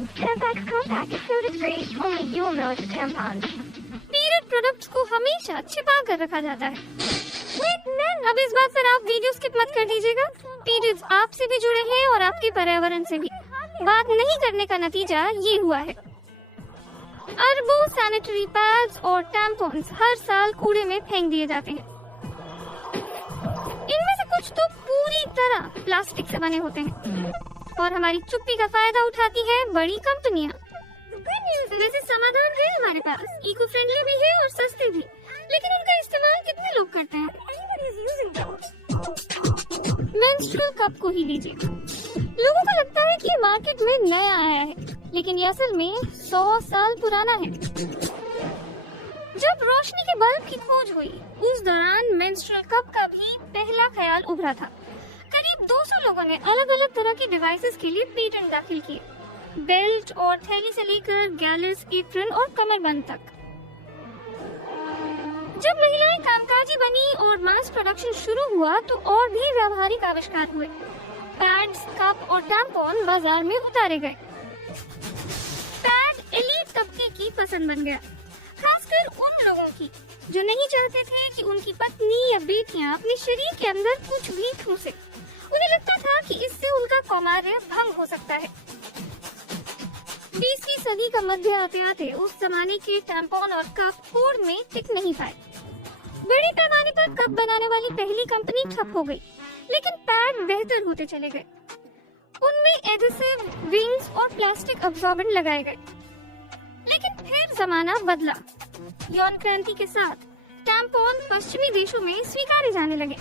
Tampax Compact is so discreet, only you'll know it's a tampon. Period products को हमेशा छिपा कर रखा जाता है। अब इस बात पर आप वीडियो स्किप मत कर दीजिएगा। पीरियड्स आपसे भी जुड़े हैं और आपके पर्यावरण से भी। बात नहीं करने का नतीजा ये हुआ है। अरबों सैनिटरी पैड्स और टैम्पॉन्स हर साल कूड़े में फेंक दिए जाते हैं। इनमें से कुछ तो पूरी तरह प्लास्टिक से बने होते हैं और हमारी चुप्पी का फायदा उठाती है बड़ी कंपनियां। वैसे समाधान है हमारे पास, इको फ्रेंडली भी है और सस्ते भी, लेकिन उनका इस्तेमाल कितने लोग करते हैं? मेंस्ट्रुअल कप को ही लीजिए। लोगों को लगता है कि ये मार्केट में नया आया है, लेकिन ये असल में 100 साल पुराना है। जब रोशनी के बल्ब की खोज हुई, उस दौरान मेंस्ट्रुअल कप का भी पहला ख्याल उभरा था। करीब 200 लोगों ने अलग अलग तरह के डिवाइसेस के लिए पेटेंट दाखिल किए, बेल्ट और थैली से लेकर गैलर्स, एप्रन और कमरबंद तक। जब महिलाएं कामकाजी बनी और मास प्रोडक्शन शुरू हुआ तो और भी व्यावहारिक आविष्कार हुए। पैड्स, कप और टैम्पॉन बाजार में उतारे गए। पैड एलीट तबके की पसंद बन गया, खासकर उन लोगों की जो नहीं चाहते थे कि उनकी पत्नी या बेटियां अपने शरीर के अंदर कुछ भी ठूसे। उन्हें लगता था कि इससे उनका कौमार्य भंग हो सकता है। 20वीं सदी का मध्य आते आते उस जमाने के टैम्पॉन और कप होड़ में टिक नहीं पाए। बड़े पैमाने पर कप बनाने वाली पहली कंपनी ठप हो गई, लेकिन पैड बेहतर होते चले गए। उनमें एडहेसिव, विंग्स और प्लास्टिक अब्सॉर्बेंट लगाए गए। लेकिन फिर जमाना बदला। यौन क्रांति के साथ टैम्पॉन पश्चिमी देशों में स्वीकारे जाने लगे।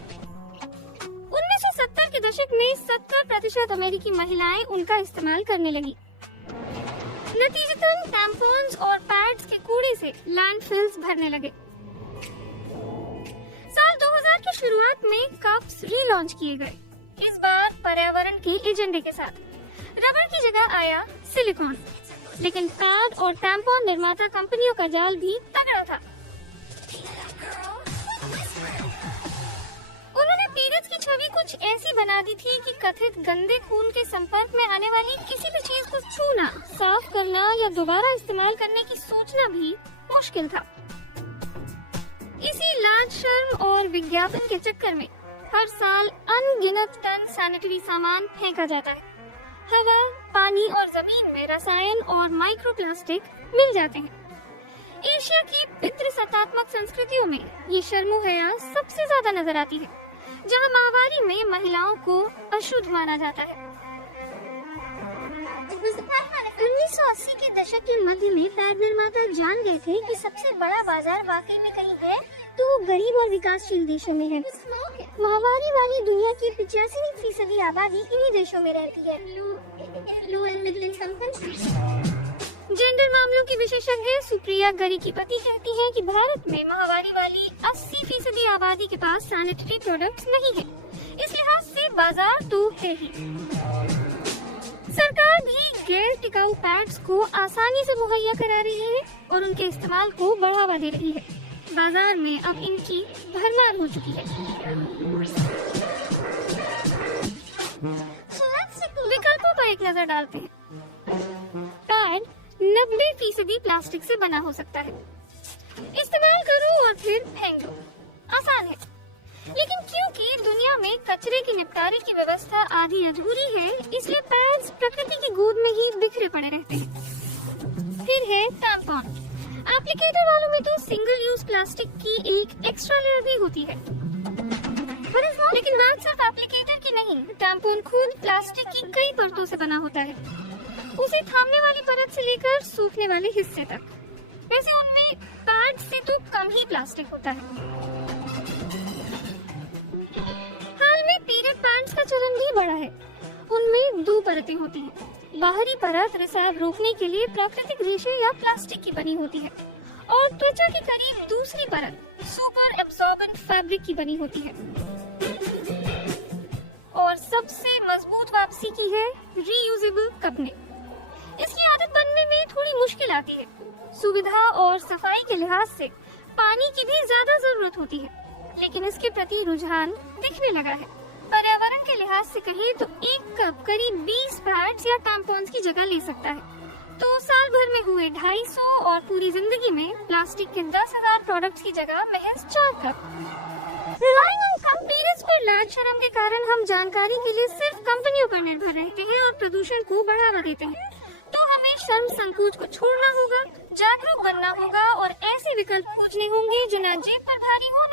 1970 के दशक में 70% अमेरिकी महिलाएं उनका इस्तेमाल करने लगी। नतीजतन टैम्पॉन्स और पैड्स के कूड़े से लैंडफिल्स भरने लगे। साल 2000 की शुरुआत में कप्स रीलॉन्च किए गए, इस बार पर्यावरण के एजेंडे के साथ। रबर की जगह आया सिलिकॉन, लेकिन पैड और टैम्पॉन निर्माता कंपनियों का जाल भी तगड़ा था। उन्होंने पीरियड्स की छवि कुछ ऐसी बना दी थी कि कथित गंदे खून के संपर्क में आने वाली किसी भी चीज को छूना, साफ करना या दोबारा इस्तेमाल करने की सोचना भी मुश्किल था। इसी लाज, शर्म और विज्ञापन के चक्कर में हर साल अनगिनत टन सैनिटरी सामान फेंका जाता है। हवा, पानी और जमीन में रसायन और माइक्रोप्लास्टिक मिल जाते हैं। एशिया की पितृसत्तात्मक संस्कृतियों में ये शर्म-ओ-हया सबसे ज्यादा नजर आती है, जहाँ माहवारी में महिलाओं को अशुद्ध माना जाता है। 1980 के दशक के मध्य में पैड निर्माता जान गए थे कि सबसे बड़ा बाजार वाकई में कहीं है तो वो गरीब और विकासशील देशों में है। माहवारी वाली दुनिया की 85% आबादी इन्हीं देशों में रहती है। Low and middle income countries. Gender मामलों की विशेषज्ञ सुप्रिया गरीकीपति कहती हैं कि भारत में माहवारी वाली 80% आबादी के पास सैनिटरी प्रोडक्ट्स नहीं है। इस लिहाज से बाजार तो है ही। सरकार भी गैर टिकाऊ पैड्स को आसानी से मुहैया करा रही है और उनके इस्तेमाल को बढ़ावा दे रही है। बाजार में अब इनकी भरमार हो चुकी है। विकल्पों पर एक नजर डालते हैं। पैड 90% प्लास्टिक से बना हो सकता है। इस्तेमाल करो और फिर फेंक दो, आसान है। लेकिन क्योंकि दुनिया में कचरे के निपटारे की व्यवस्था आधी अधूरी है, इसलिए पैड्स प्रकृति की गोद में ही बिखरे पड़े रहते हैं। फिर है टैम्पॉन। एप्लीकेटर वालों में तो सिंगल यूज प्लास्टिक की एक एक्स्ट्रा लेयर भी होती है। लेकिन बात सिर्फ एप्लीकेटर की नहीं, टैम्पॉन खुद प्लास्टिक की कई परतों से बना होता है, उसे थामने वाली परत से लेकर सूखने वाले हिस्से तक। वैसे उनमें पैड से तो कम ही प्लास्टिक होता है। हाल में पीरियड पैड्स का चलन भी बढ़ा है। उनमें 2 परतें होती हैं। बाहरी परत रिसाव रोकने के लिए प्राकृतिक रेशे या प्लास्टिक की बनी होती है और त्वचा के करीब दूसरी परत सुपर एब्सॉर्बेंट फैब्रिक की बनी होती है। और सबसे मजबूत वापसी की है रीयूजेबल कप ने। इसकी आदत बनने में थोड़ी मुश्किल आती है। सुविधा और सफाई के लिहाज से पानी की भी ज्यादा जरूरत होती है, लेकिन इसके प्रति रुझान दिखने लगा है। पर्यावरण के लिहाज से कहें तो एक कप करीब 20 पैड्स या टैम्पॉन्स की जगह ले सकता है। साल भर में हुए 250 और पूरी जिंदगी में प्लास्टिक के 10,000 प्रोडक्ट्स की जगह महज 4 था। Relying on companies पर लाज शर्म के कारण हम जानकारी के लिए सिर्फ कंपनियों पर निर्भर रहते हैं और प्रदूषण को बढ़ावा देते हैं। तो हमें शर्म संकोच को छोड़ना होगा, जागरूक बनना होगा और ऐसे विकल्प खोजने होंगे जो न जेब पर भारी हो